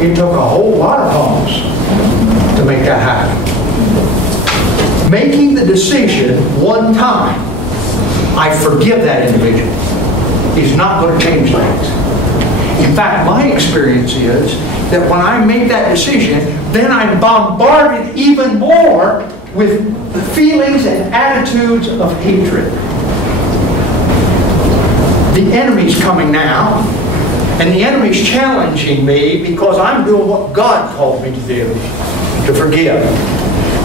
It took a whole lot of pumps to make that happen. Making the decision one time, I forgive that individual, is not going to change things. In fact, my experience is that when I make that decision, then I'm bombarded even more with the feelings and attitudes of hatred. The enemy's coming now, and the enemy's challenging me because I'm doing what God called me to do, to forgive.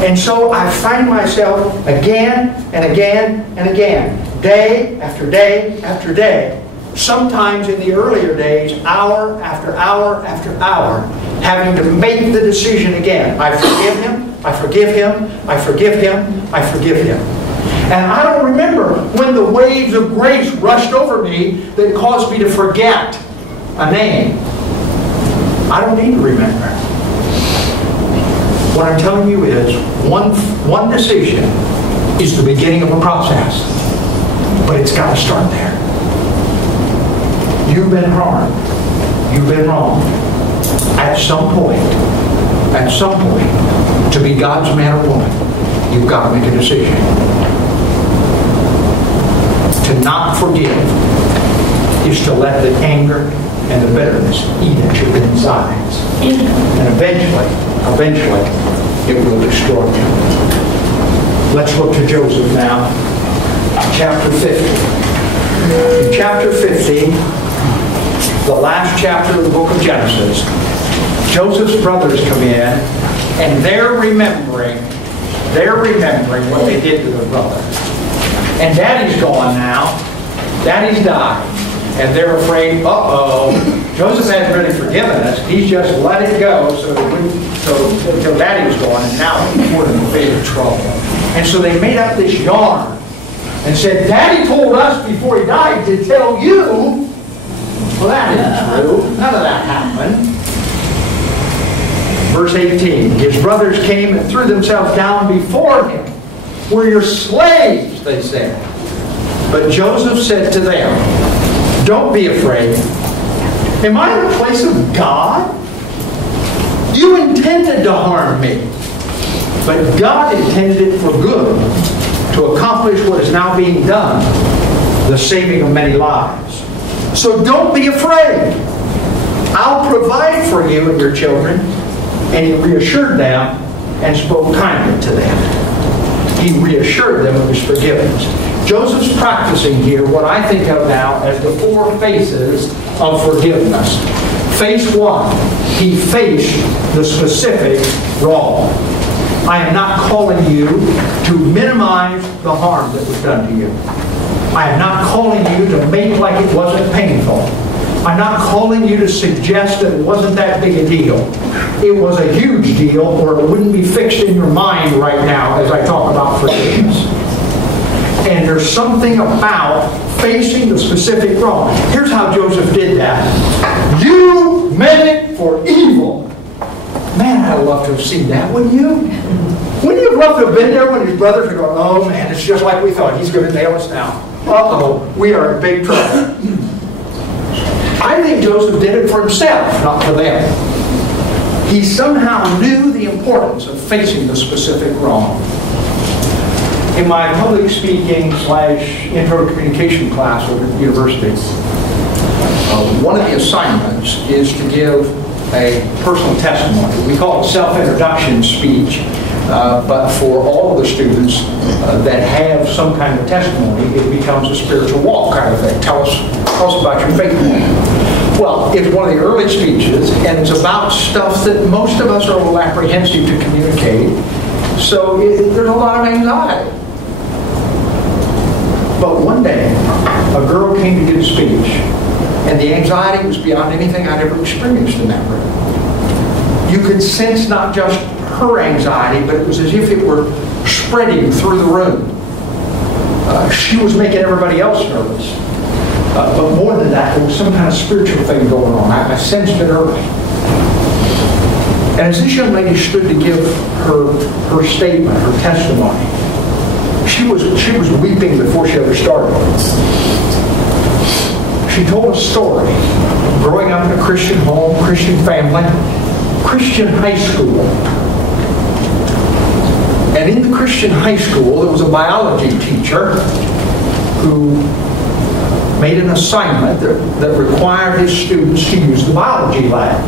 And so I find myself again and again and again, day after day after day, sometimes in the earlier days, hour after hour after hour, having to make the decision again. I forgive him, I forgive him, I forgive him, I forgive him. And I don't remember when the waves of grace rushed over me that caused me to forget a name. I don't need to remember. What I'm telling you is one decision is the beginning of a process. But it's got to start there. You've been harmed. You've been wrong. At some point, to be God's man or woman, you've got to make a decision. To not forgive is to let the anger and the bitterness eat at your insides. And eventually, it will destroy you. Let's look to Joseph now. Chapter 50. In chapter 50, the last chapter of the book of Genesis, Joseph's brothers come in, and they're remembering what they did to their brother. And Daddy's gone now. Daddy's died. And they're afraid, uh-oh, Joseph hasn't really forgiven us. He's just let it go until Daddy was gone, and now we're in big trouble. And so they made up this yarn and said, Daddy told us before he died to tell you. Well, that isn't true. None of that happened. Verse 18, his brothers came and threw themselves down before him. We're your slaves, they said. But Joseph said to them, don't be afraid. Am I in the place of God? You intended to harm me, but God intended it for good, to accomplish what is now being done, the saving of many lives. So don't be afraid. I'll provide for you and your children. And he reassured them and spoke kindly to them. He reassured them of his forgiveness. Joseph's practicing here what I think of now as the four phases of forgiveness. Phase one, he faced the specific wrong. I am not calling you to minimize the harm that was done to you. I am not calling you to make like it wasn't painful. I'm not calling you to suggest that it wasn't that big a deal. It was a huge deal, or it wouldn't be fixed in your mind right now as I talk about forgiveness. And there's something about facing the specific wrong. Here's how Joseph did that. You meant it for evil. Man, I'd love to have seen that, wouldn't you? Wouldn't you have loved to have been there when his brothers were going, oh man, it's just like we thought. He's going to nail us down. Uh-oh, we are in big trouble. I think Joseph did it for himself, not for them. He somehow knew the importance of facing the specific wrong. In my public speaking / intro to communication class over at the university, one of the assignments is to give a personal testimony. We call it self-introduction speech, but for all of the students that have some kind of testimony, it becomes a spiritual walk kind of thing. Tell us about your faith. Well, it's one of the early speeches, and it's about stuff that most of us are a little apprehensive to communicate. So there's a lot of anxiety. But one day, a girl came to give a speech, and the anxiety was beyond anything I'd ever experienced in that room. You could sense not just her anxiety, but it was as if it were spreading through the room. She was making everybody else nervous. But more than that, there was some kind of spiritual thing going on. I sensed it early. And as this young lady stood to give her statement, her testimony, she was weeping before she ever started. She told a story. Growing up in a Christian home, Christian family, Christian high school. And in the Christian high school, there was a biology teacher who made an assignment that required his students to use the biology lab.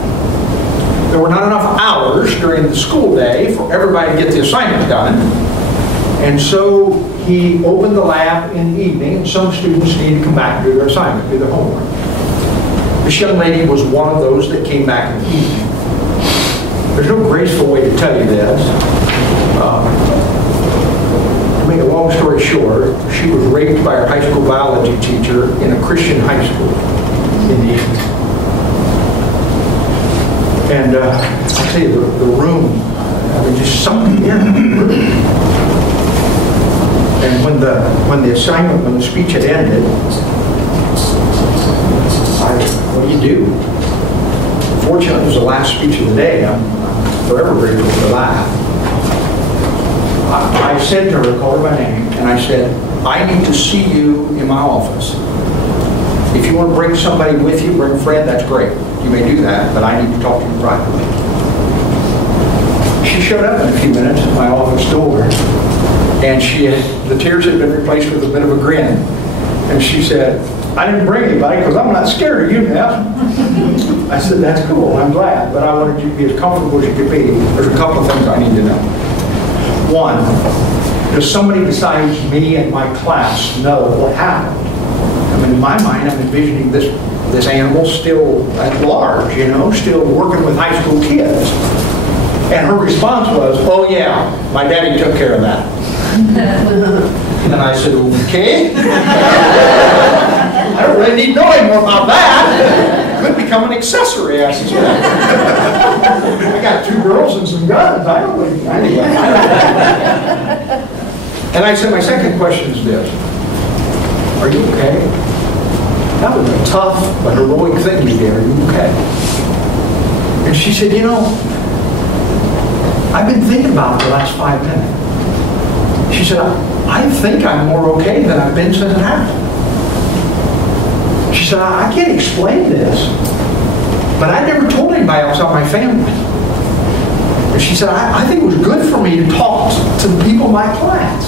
There were not enough hours during the school day for everybody to get the assignment done. And so he opened the lab in the evening, and some students needed to come back and do their assignment, do their homework. This young lady was one of those that came back in the evening. There's no graceful way to tell you this. To make a long story short, she was raped by her high school biology teacher in a Christian high school in the evening. And I tell you, the room, I mean, just something in the room. And when the speech had ended, what do you do? Fortunately, it was the last speech of the day. I'm forever grateful for that. I said to her, called her by name, and I said, I need to see you in my office. If you want to bring somebody with you, bring a friend, that's great. You may do that, but I need to talk to you privately. She showed up in a few minutes at my office door, and the tears had been replaced with a bit of a grin. And she said, I didn't bring anybody because I'm not scared of you, Neff. I said, that's cool, I'm glad, but I wanted you to be as comfortable as you could be. There's a couple of things I need to know. One, does somebody besides me and my class know what happened? I mean, in my mind, I'm envisioning this animal still at large, you know, still working with high school kids. And her response was, oh yeah, my daddy took care of that. And I said, okay. I don't really need to know any more about that. Could become an accessory, I suspect. I got 2 girls and some guns. I don't really need anyway. And I said, my second question is this. Are you okay? That was a tough but heroic thing you did. Are you okay? And she said, you know, I've been thinking about it the last 5 minutes. She said, I think I'm more okay than I've been since it happened. She said, I can't explain this, but I never told anybody else about my family. And she said, I think it was good for me to talk to the people in my class.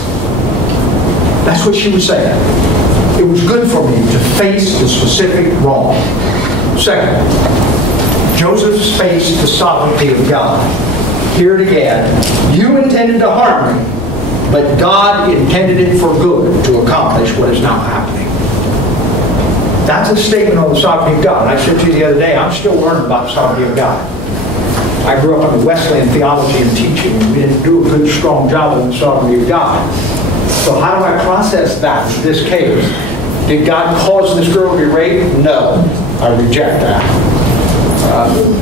That's what she was saying. It was good for me to face the specific wrong. Second, Joseph's faced the sovereignty of God. Here it again. You intended to harm me, but God intended it for good to accomplish what is now happening. That's a statement on the sovereignty of God. I said to you the other day, I'm still learning about the sovereignty of God. I grew up in Wesleyan theology and teaching, and we didn't do a good, strong job on the sovereignty of God. So how do I process that in this case? Did God cause this girl to be raped? No. I reject that.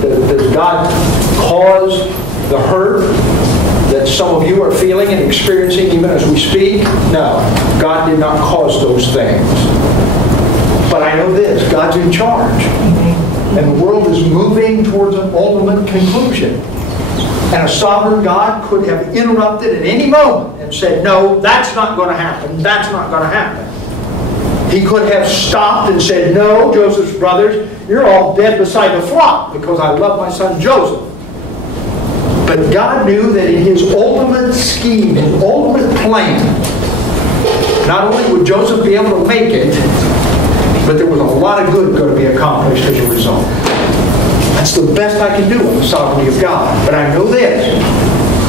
Does God cause the hurt that some of you are feeling and experiencing even as we speak? No. God did not cause those things. But I know this, God's in charge. And the world is moving towards an ultimate conclusion. And a sovereign God could have interrupted at any moment and said, no, that's not going to happen, that's not going to happen. He could have stopped and said, no, Joseph's brothers, you're all dead beside the flock because I love my son Joseph. But God knew that in His ultimate scheme, His ultimate plan, not only would Joseph be able to make it, but there was a lot of good going to be accomplished as a result. That's the best I can do in the sovereignty of God. But I know this.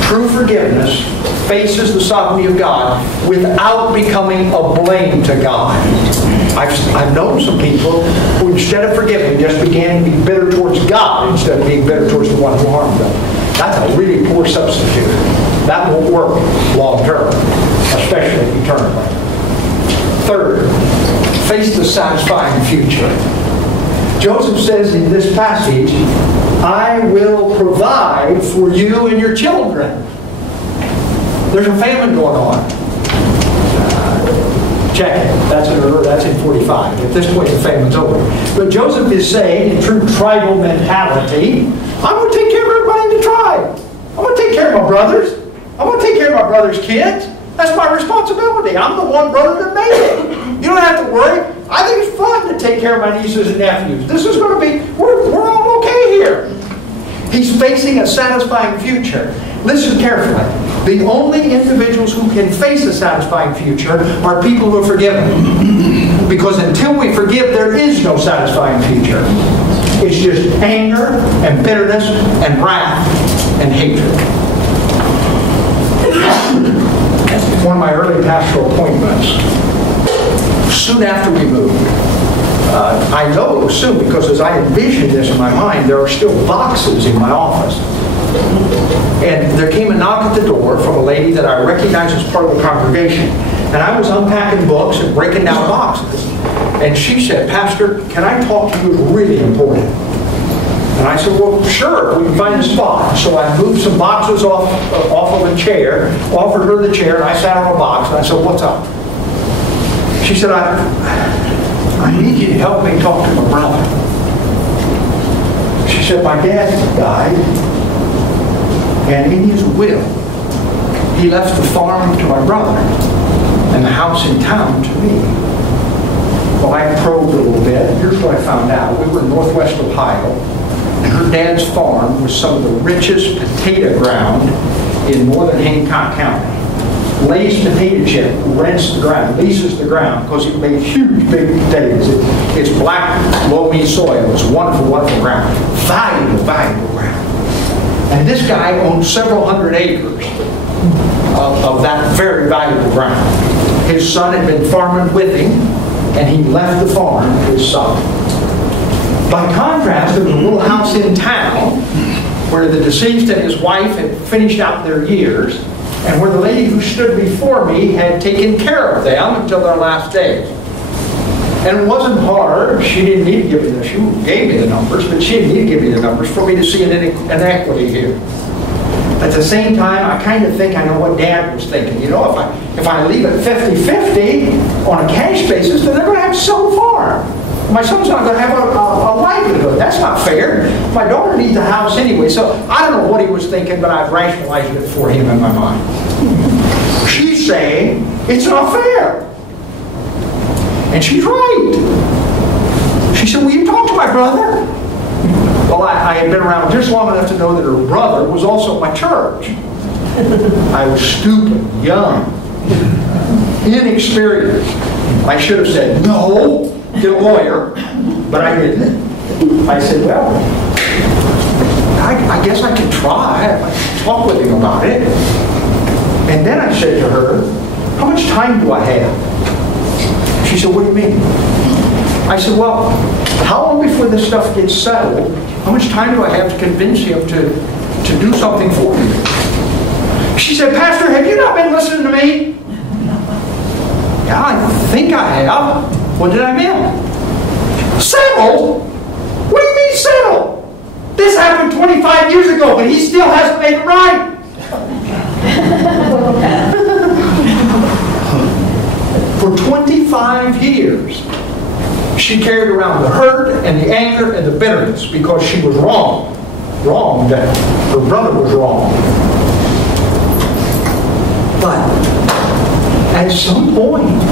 True forgiveness faces the sovereignty of God without becoming a blame to God. I've known some people who instead of forgiving just began to be bitter towards God instead of being bitter towards the one who harmed them. That's a really poor substitute. That won't work long term, especially eternally. Third, face the satisfying future. Joseph says in this passage, I will provide for you and your children. There's a famine going on. Check it. That's in 45. At this point, the famine's over. But Joseph is saying, in true tribal mentality, I'm going to take care of everybody in the tribe. I'm going to take care of my brothers. I'm going to take care of my brother's kids. That's my responsibility. I'm the one brother that made it. You don't have to worry. I think it's fun to take care of my nieces and nephews. This is going to be, we're all okay here. He's facing a satisfying future. Listen carefully. The only individuals who can face a satisfying future are people who are forgiven. Because until we forgive, there is no satisfying future. It's just anger and bitterness and wrath and hatred. One of my early pastoral appointments, soon after we moved, I know it was soon because as I envisioned this in my mind, there are still boxes in my office. And there came a knock at the door from a lady that I recognized as part of the congregation. And I was unpacking books and breaking down boxes. And she said, "Pastor, can I talk to you? It's really important." And I said, "Well, sure, we can find a spot." So I moved some boxes off of a chair, offered her the chair, and I sat on a box. And I said, "What's up?" She said, I need you to help me talk to my brother. She said, "My dad died, and in his will, he left the farm to my brother and the house in town to me." Well, I probed a little bit. Here's what I found out. We were in northwest Ohio, and her dad's farm was some of the richest potato ground in northern Hancock County. Lay's Potato Chip rents the ground, leases the ground, because it made huge, big potatoes. It's black, loamy soil. It's wonderful, wonderful ground. Valuable, valuable ground. And this guy owned several hundred acres of that very valuable ground. His son had been farming with him, and he left the farm to his son. By contrast, there was a little house in town where the deceased and his wife had finished out their years, and where the lady who stood before me had taken care of them until their last days. And it wasn't hard. She didn't need to give me she gave me the numbers, but she didn't need to give me the numbers for me to see an inequity here. At the same time, I kind of think I know what Dad was thinking. You know, if I leave it 50-50 on a cash basis, then they're going to have to sell the farm. My son's not going to have a livelihood. That's not fair. My daughter needs a house anyway. So I don't know what he was thinking, but I've rationalized it for him in my mind. She's saying it's not fair. And she's right. She said, "Will you talk to my brother?" Well, I had been around just long enough to know that her brother was also at my church. I was stupid, young, inexperienced. I should have said, "No, get a lawyer," but I didn't. I said, "Well, I guess I could try. I could talk with him about it." And then I said to her, "How much time do I have?" She said, "What do you mean?" I said, "Well, how long before this stuff gets settled? How much time do I have to convince him to do something for me?" She said, "Pastor, have you not been listening to me?" "Yeah, I think I have." "What did I miss?" "Settled? What do you mean settled? This happened 25 years ago, but he still hasn't made it right." For 25 years, she carried around the hurt and the anger and the bitterness because she was wrong. Wrong that her brother was wrong. But at some point,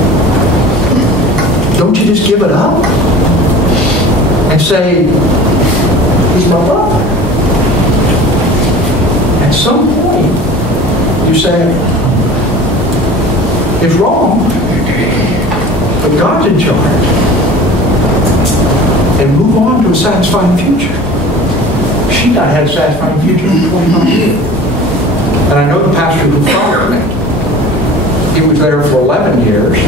don't you just give it up and say, "He's my brother"? At some point, you say, "It's wrong, but God's in charge," and move on to a satisfying future. She not had a satisfying future for 25 years. And I know the pastor who followed me. He was there for 11 years,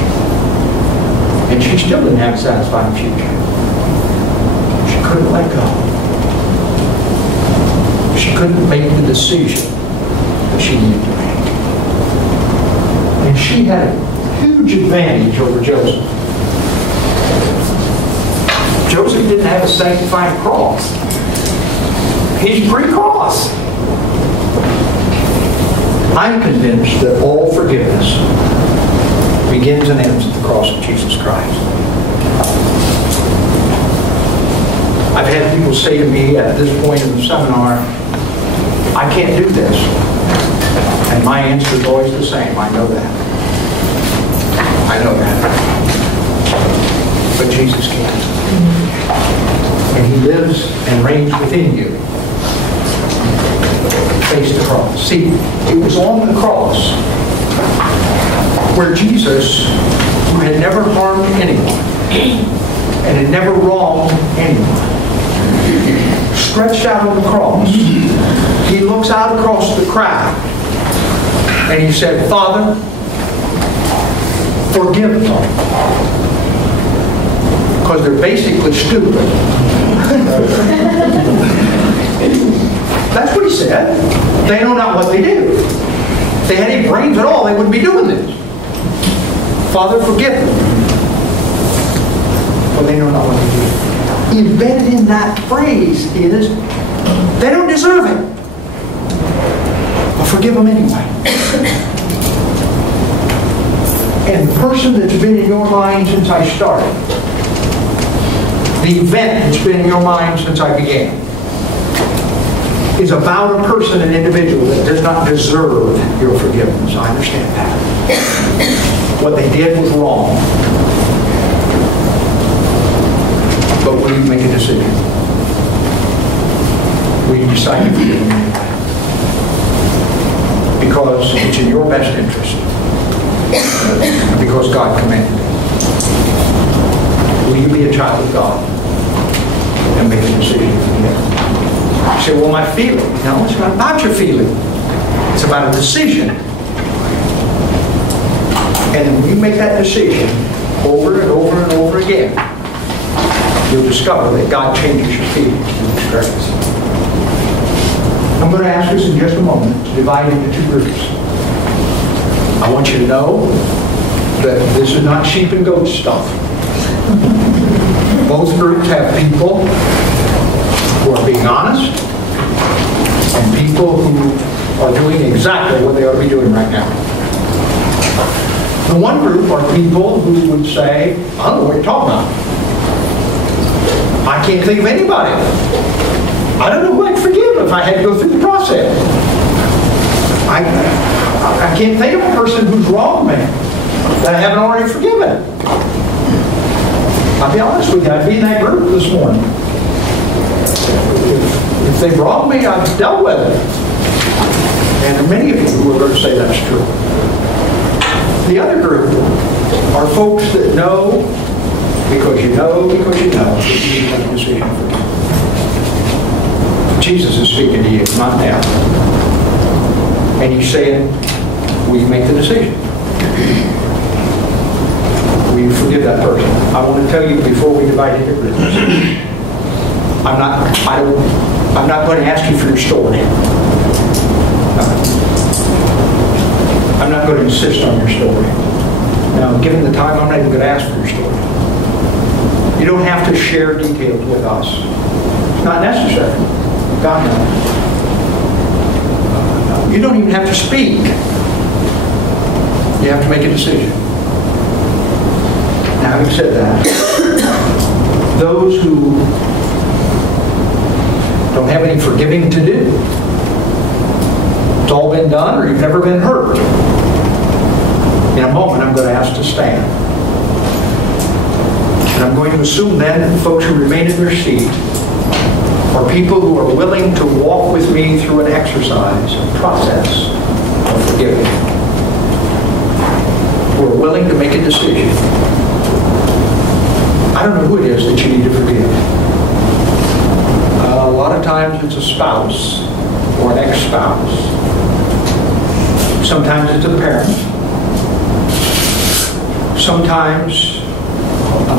and she still didn't have a satisfying future. She couldn't let go. She couldn't make the decision that she needed to make. And she had a huge advantage over Joseph. Joseph didn't have a sanctifying cross. He's pre-cross. I'm convinced that all forgiveness begins and ends at the cross of Jesus Christ. I've had people say to me at this point in the seminar, "I can't do this." And my answer is always the same. I know that. I know that. But Jesus can. And He lives and reigns within you. face the cross. See, it was on the cross where Jesus, who had never harmed anyone and had never wronged anyone, stretched out on the cross. He looks out across the crowd and he said, Father, forgive them, because they're basically stupid. That's what he said. They know not what they do. If they had any brains at all, they wouldn't be doing this. Father, forgive them, for they know not what they do. Embedded in that phrase is, they don't deserve it, but forgive them anyway. And the person that's been in your mind since I started, the event that's been in your mind since I began, is about a person, an individual that does not deserve your forgiveness. I understand that. What they did was wrong. But will you make a decision? Will you decide to forgive them anyway? Because it's in your best interest. Because God commanded it. Will you be a child of God and make a decision to forgive? You say, well, my feeling. No, it's not about your feeling. It's about a decision. And when you make that decision over and over and over again, you'll discover that God changes your feelings through His grace. I'm going to ask us in just a moment to divide into two groups. I want you to know that this is not sheep and goat stuff. Both groups have people who are being honest and people who are doing exactly what they ought to be doing right now. The one group are people who would say, I don't know what you're talking about. I can't think of anybody. I don't know who I'd forgive if I had to go through the process. I can't think of a person who's wronged me that I haven't already forgiven. I'll be honest with you, I'd be in that group this morning. If they've wronged me, I've dealt with it. And there are many of you who are going to say that's true. The other group are folks that know, because you know, that you need to make a decision for you. Jesus is speaking to you, not now. And He's saying, will you make the decision? Will you forgive that person? I want to tell you before we divide into groups, I'm not going to ask you for your story. I'm not going to insist on your story. Now, given the time, I'm not even going to ask for your story. You don't have to share details with us. It's not necessary. God knows. You don't even have to speak. You have to make a decision. Now, having said that, those who don't have any forgiving to do, it's all been done or you've never been hurt. In a moment, I'm going to ask to stand. And I'm going to assume then that folks who remain in their seat are people who are willing to walk with me through an exercise, a process of forgiving. Who are willing to make a decision. I don't know who it is that you need to forgive. A lot of times it's a spouse or an ex-spouse. Sometimes it's a parent. Sometimes,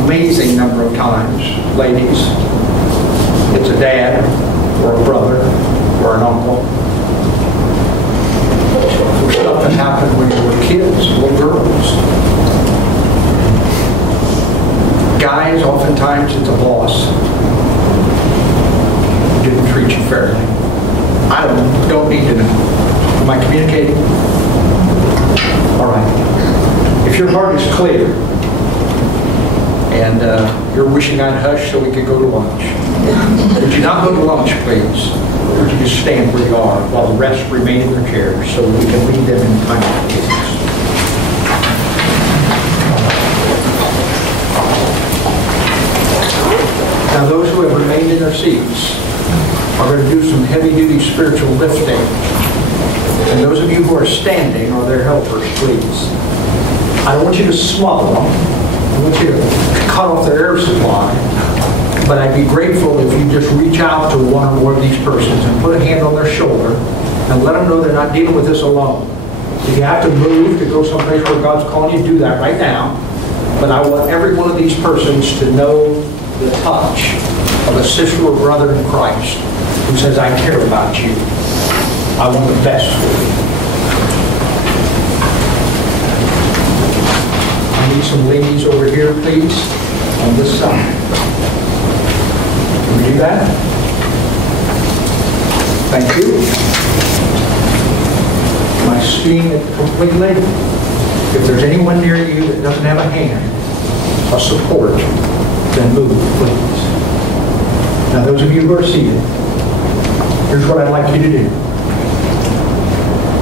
amazing number of times, ladies, it's a dad or a brother or an uncle. For stuff that happened when you were kids, little girls. Guys, oftentimes it's a boss who didn't treat you fairly. I don't need to know. Am I communicating? All right. If your heart is clear and you're wishing I'd hush so we could go to lunch, would you not go to lunch, please? Would you just stand where you are while the rest remain in their chairs so we can lead them in time of forgiveness? Now, those who have remained in their seats are going to do some heavy-duty spiritual lifting And those of you who are standing are their helpers, please. I don't want you to smother them. I want you to cut off their air supply. But I'd be grateful if you just reach out to one or more of these persons and put a hand on their shoulder and let them know they're not dealing with this alone. If you have to move to go someplace where God's calling you, do that right now. But I want every one of these persons to know the touch of a sister or brother in Christ who says, I care about you. I want the best for you. I need some ladies over here, please, on this side. Can we do that? Thank you. Am I seeing it completely? If there's anyone near you that doesn't have a hand of support, then move, please. Now, those of you who are seated, here's what I'd like you to do.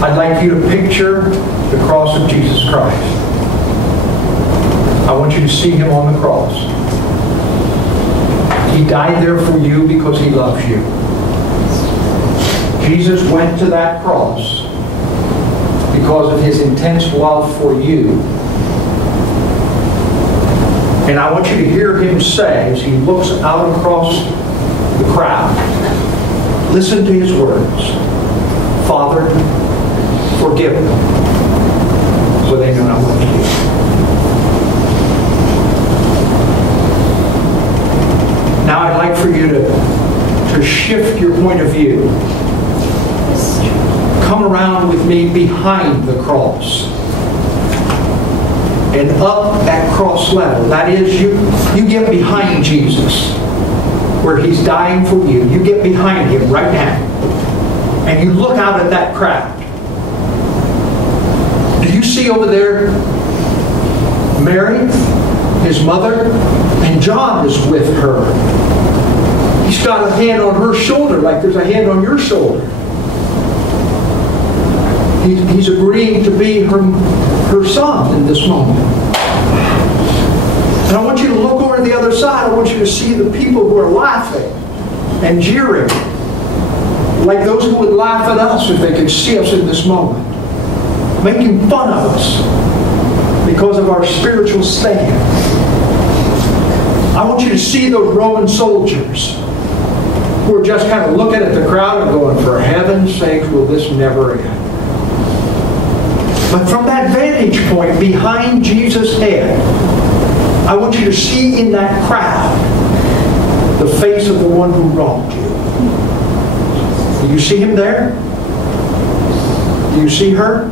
I'd like you to picture the cross of Jesus Christ. I want you to see Him on the cross. He died there for you because He loves you. Jesus went to that cross because of His intense love for you. And I want you to hear Him say, as He looks out across the crowd, listen to His words. Father, forgive them, for they know not what to do. Now I'd like for you to shift your point of view. Come around with me behind the cross. And up at cross level. That is, you get behind Jesus, where He's dying for you. You get behind Him right now. And you look out at that crowd. Do you see over there Mary, His mother, and John is with her. He's got a hand on her shoulder like there's a hand on your shoulder. He's agreeing to be her son in this moment. And I want you to look over to the other side. I want you to see the people who are laughing and jeering, like those who would laugh at us if they could see us in this moment, making fun of us because of our spiritual stand. I want you to see those Roman soldiers who are just kind of looking at the crowd and going, for heaven's sake, will this never end? But from that vantage point behind Jesus' head, I want you to see in that crowd the face of the one who wronged you. Do you see him there? Do you see her?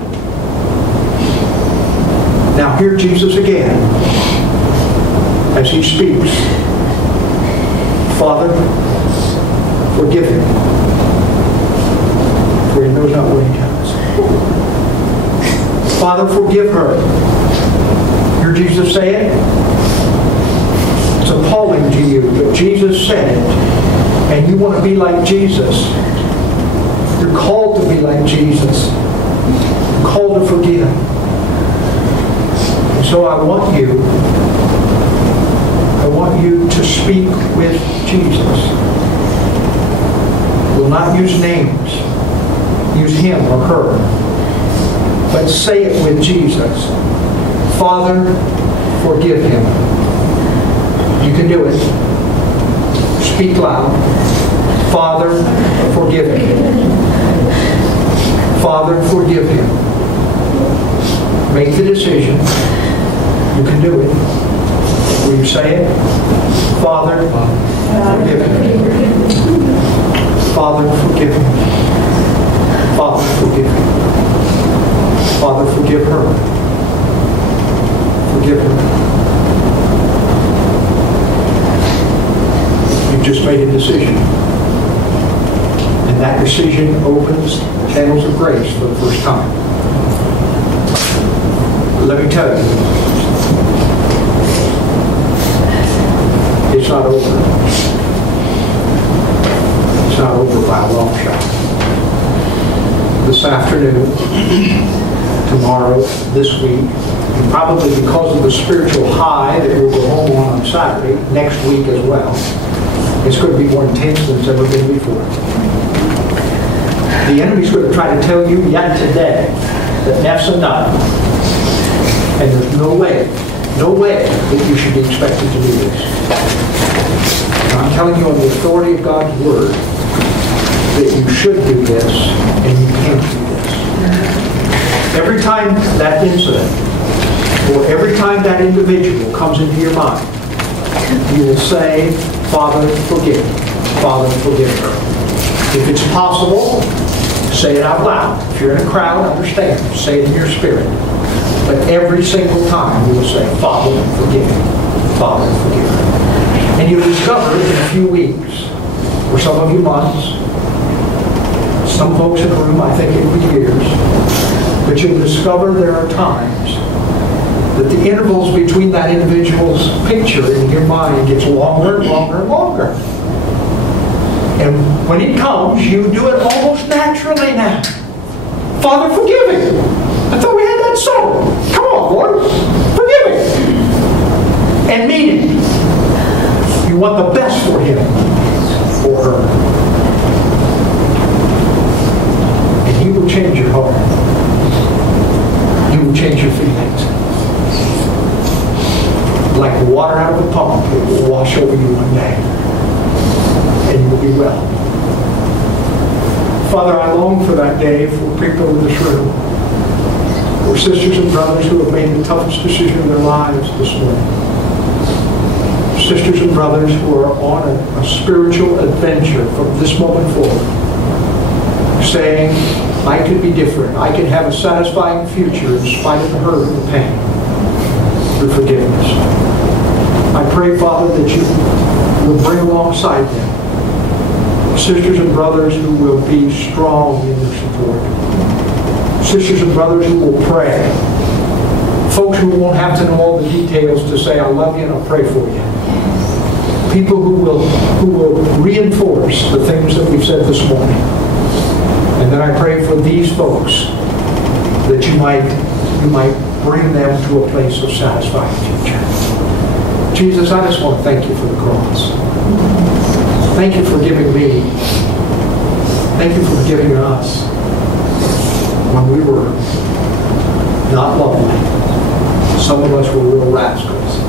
Now hear Jesus again as He speaks. Father, forgive him, for he knows not what he does. Father, forgive her. Hear Jesus say it? It's appalling to you, but Jesus said it. And you want to be like Jesus. You're called to be like Jesus. You're called to forgive. And so I want you to speak with Jesus. We'll not use names. Use him or her. But say it with Jesus. Father, forgive him. You can do it. Speak loud. Father, forgive him. Father, forgive him. Make the decision. You can do it. Will you say it? Father, forgive him. Father, forgive him. Father, forgive him. Father, forgive her. Forgive her. You've just made a decision. And that decision opens channels of grace for the first time. Let me tell you, it's not over. It's not over by a long shot. This afternoon, tomorrow, this week, and probably because of the spiritual high that we'll go home on Saturday, next week as well, it's going to be more intense than it's ever been before. The enemy's going to try to tell you yet today that Neff's a nut. And there's no way that you should be expected to do this. And I'm telling you on the authority of God's Word that you should do this and you can't do this. Every time that incident or every time that individual comes into your mind, you will say, Father, forgive me. Father, forgive her. If it's possible, say it out loud. If you're in a crowd, understand. Say it in your spirit. But every single time you will say, Father, forgive me. Father, forgive me. And you'll discover in a few weeks, or some of you months, some folks in the room, I think it was years, but you'll discover there are times that the intervals between that individual's picture in your mind gets longer and longer and longer. And when it comes, you do it almost naturally now. Father, forgive me. I thought we had that song. Come on, Lord. Forgive me. And mean it. You want the best for him or her. And he will change your heart. He will change your feelings. Like water out of a pump, it will wash over you one day. And you will be well. Father, I long for that day for people in this room, for sisters and brothers who have made the toughest decision of their lives this morning. Sisters and brothers who are on a spiritual adventure from this moment forward, saying, I could be different. I could have a satisfying future in spite of the hurt and the pain through forgiveness. I pray, Father, that you will bring alongside them sisters and brothers who will be strong in their support. Sisters and brothers who will pray. Folks who won't have to know all the details to say, I love you and I'll pray for you. People who will reinforce the things that we've said this morning. And then I pray for these folks that you might bring them to a place of satisfying future. Jesus, I just want to thank you for the cross. Thank you for giving me. Thank you for giving us when we were not lovely. Some of us were real rascals.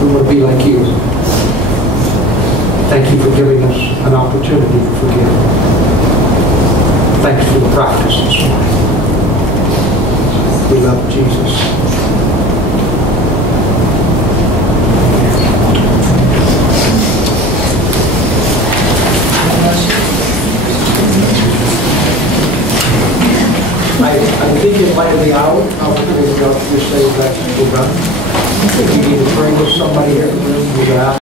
We want to be like you. Thank you for giving us an opportunity to forgive. Thanks for the practice this morning. We love Jesus. I think in light of the hour, I'll just say that we're done. If you need to pray with somebody here in the room, do that.